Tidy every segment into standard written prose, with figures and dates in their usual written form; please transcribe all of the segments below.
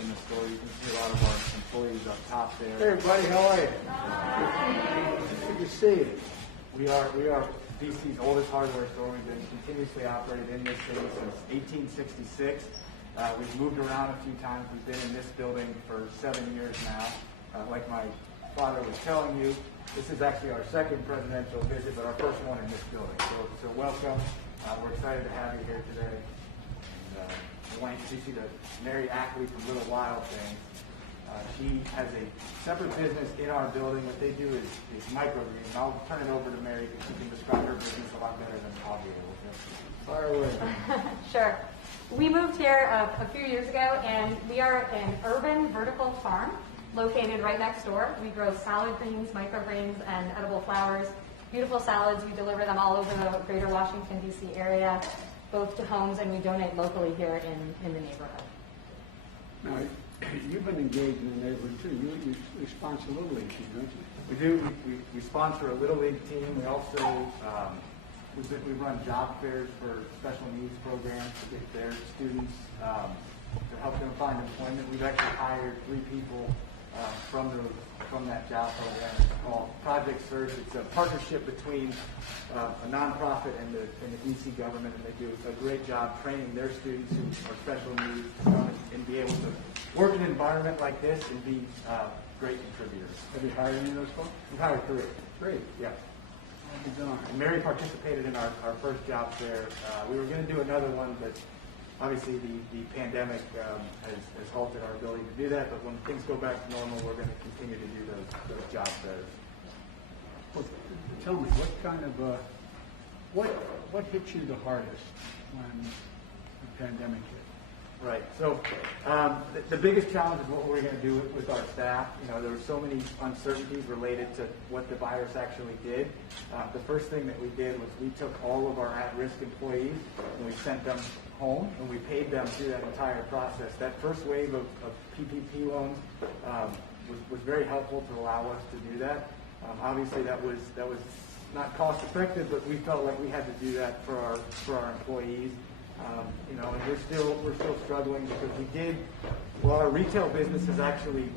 in the store. You can see a lot of our employees up top there. Hey everybody, how are you? Good to see you. We are DC's oldest hardware store. We've been continuously operated in this city since 1866. We've moved around a few times. We've been in this building for 7 years now. Like my father was telling you, this is actually our second presidential visit, but our first one in this building. So welcome. We're excited to have you here today. And, I want to introduce you to Mary Ackley from Little Wild Things. She has a separate business in our building. What they do is microgreens. And I'll turn it over to Mary because she can describe her business a lot better than I'll be able to. Fire away. Sure. We moved here a few years ago, and we are an urban vertical farm located right next door. We grow salad greens, microgreens, and edible flowers. Beautiful salads. We deliver them all over the greater Washington, D.C. area, both to homes, and we donate locally here in the neighborhood. Now, you've been engaged in the neighborhood too. You sponsor a Little League team, don't you? We do. We sponsor a Little League team. We also we run job fairs for special needs programs to get their students to help them find employment. We've actually hired 3 people from that job program. It's called Project Surge. It's a partnership between a nonprofit and the DC government, and they do a great job training their students who are special needs to come and be able to work in an environment like this and be great contributors. Have you hired any of those folks? We've hired 3. 3. Yeah. Good on. And Mary participated in our first job fair. We were going to do another one, but obviously the pandemic has halted our ability to do that. But when things go back to normal, we're going to continue to do those job fairs. Well, tell me, what kind of what hit you the hardest when the pandemic hit? Right. So the biggest challenge is what we're going to do with our staff. You know, there were so many uncertainties related to what the virus actually did. The first thing that we did was we took all of our at-risk employees and we sent them home and we paid them through that entire process. That first wave of PPP loans was very helpful to allow us to do that. Obviously, that was not cost effective, but we felt like we had to do that for our employees. You know, and we're still struggling because while our retail business has actually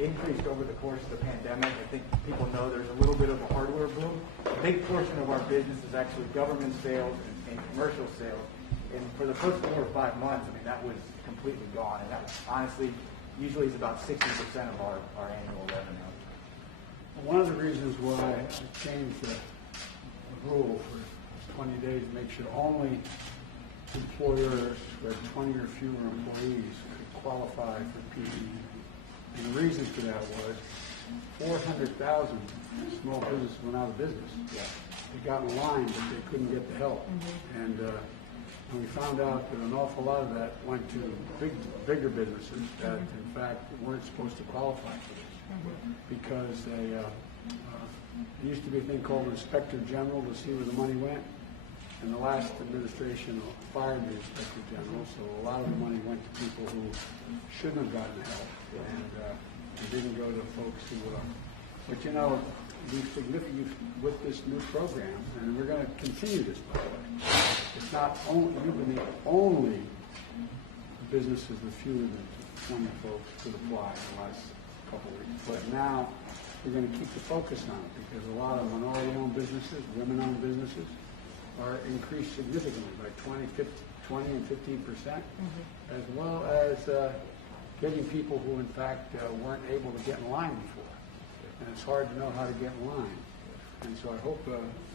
increased over the course of the pandemic. I think people know there's a little bit of a hardware boom. A big portion of our business is actually government sales and commercial sales. And for the first 4 or 5 months, I mean, that was completely gone. And that honestly usually is about 60% of our annual revenue. One of the reasons why I changed the rule for 20 days to make sure only employers with 20 or fewer employees could qualify for PPP. And the reason for that was 400,000 small businesses went out of business. Yeah. They got in line, but they couldn't get the help. Mm-hmm. And we found out that an awful lot of that went to bigger businesses that, in fact, weren't supposed to qualify for this because there used to be a thing called Inspector General to see where the money went. And the last administration fired the Inspector General, so a lot of the money went to people who shouldn't have gotten help, and it didn't go to folks who. But you know, with this new program, and we're going to continue this, by the way. It's not only you've been the only businesses with fewer than 20 folks could apply in the last couple of weeks, but now we're going to keep the focus on it because a lot of minority-owned businesses, women-owned businesses, are increased significantly by 20 and 15%, as well as getting people who, in fact, weren't able to get in line before. And it's hard to know how to get in line. And so I hope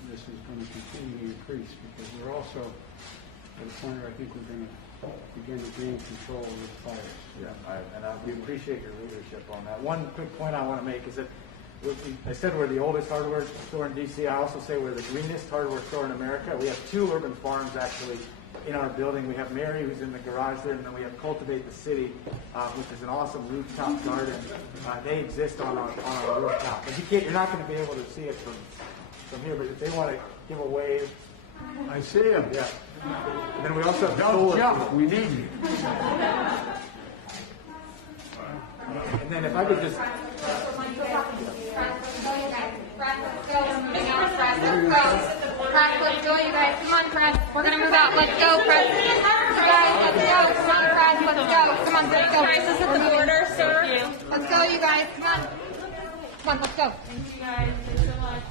this is going to continue to increase because we're also at a point where I think we're going to begin to gain control of this virus. Yeah, we appreciate your leadership on that. One quick point I want to make is that I said we're the oldest hardware store in D.C. I also say we're the greenest hardware store in America. We have 2 urban farms actually in our building. We have Mary, who's in the garage there, and then we have Cultivate the City, which is an awesome rooftop garden. They exist on our rooftop. But you're not going to be able to see it from here, but if they want to give a wave. I see them. Yeah. And then we also have Don't jump. We need you. And then if I could just... Let's go, you guys. Come on, Press. We're going to move out. Let's go, Press. guys, let's go. Come on, Brad, let's go. Come on, let's go. This is at the border, sir. Let's go, you guys. Come on. Come on, let's go. Thank you guys. Thanks so much.